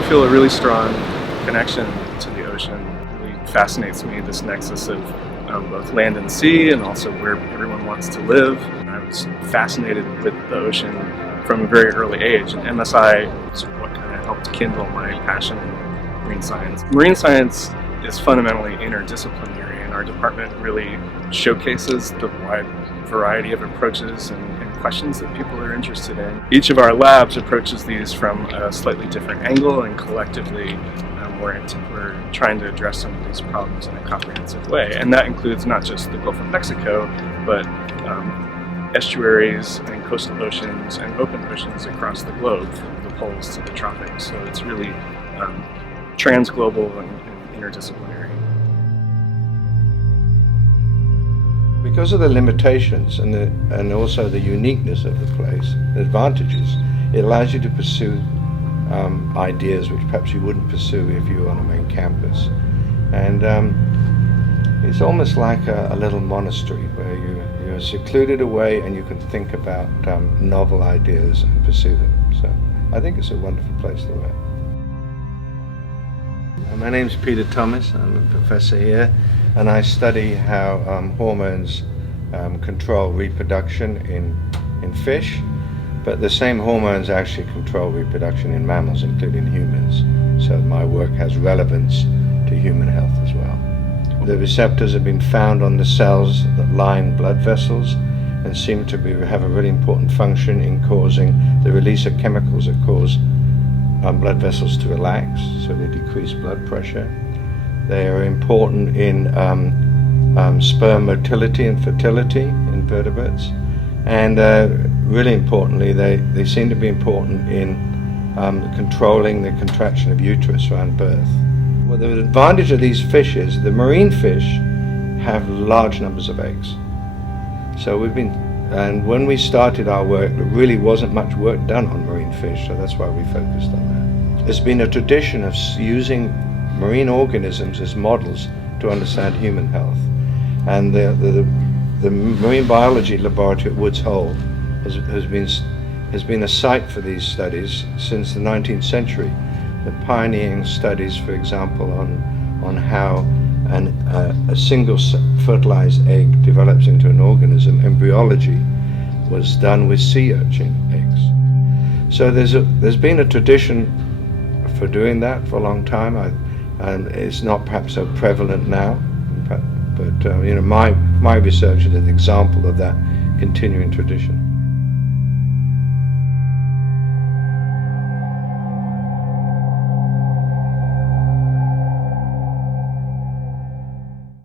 I feel a really strong connection to the ocean. It really fascinates me, this nexus of both land and sea, and also where everyone wants to live. And I was fascinated with the ocean from a very early age, and MSI is what kind of helped kindle my passion in marine science. Marine science is fundamentally interdisciplinary, and our department really showcases the wide variety of approaches and questions that people are interested in. Each of our labs approaches these from a slightly different angle, and collectively we're trying to address some of these problems in a comprehensive way. And that includes not just the Gulf of Mexico, but estuaries and coastal oceans and open oceans across the globe, from the poles to the tropics. So it's really transglobal and interdisciplinary. Because of the limitations and also the uniqueness of the place, the advantages, it allows you to pursue ideas which perhaps you wouldn't pursue if you were on a main campus. And it's almost like a little monastery where you're secluded away and you can think about novel ideas and pursue them. So I think it's a wonderful place to work. My name's Peter Thomas. I'm a professor here, and I study how hormones control reproduction in fish, but the same hormones actually control reproduction in mammals, including humans. So my work has relevance to human health as well. The receptors have been found on the cells that line blood vessels and seem to have a really important function in causing the release of chemicals that cause blood vessels to relax, so they decrease blood pressure. They are important in sperm motility and fertility in vertebrates, and really importantly, they seem to be important in controlling the contraction of uterus around birth. Well, the advantage of these fish is the marine fish have large numbers of eggs. So and when we started our work, there really wasn't much work done on marine fish, so that's why we focused on that. There's been a tradition of using marine organisms as models to understand human health. And the marine biology laboratory at Woods Hole has been a site for these studies since the 19th century. The pioneering studies, for example, on how a single fertilized egg develops into an organism, embryology, was done with sea urchin eggs. So there's been a tradition for doing that for a long time, and it's not perhaps so prevalent now, but my research is an example of that continuing tradition.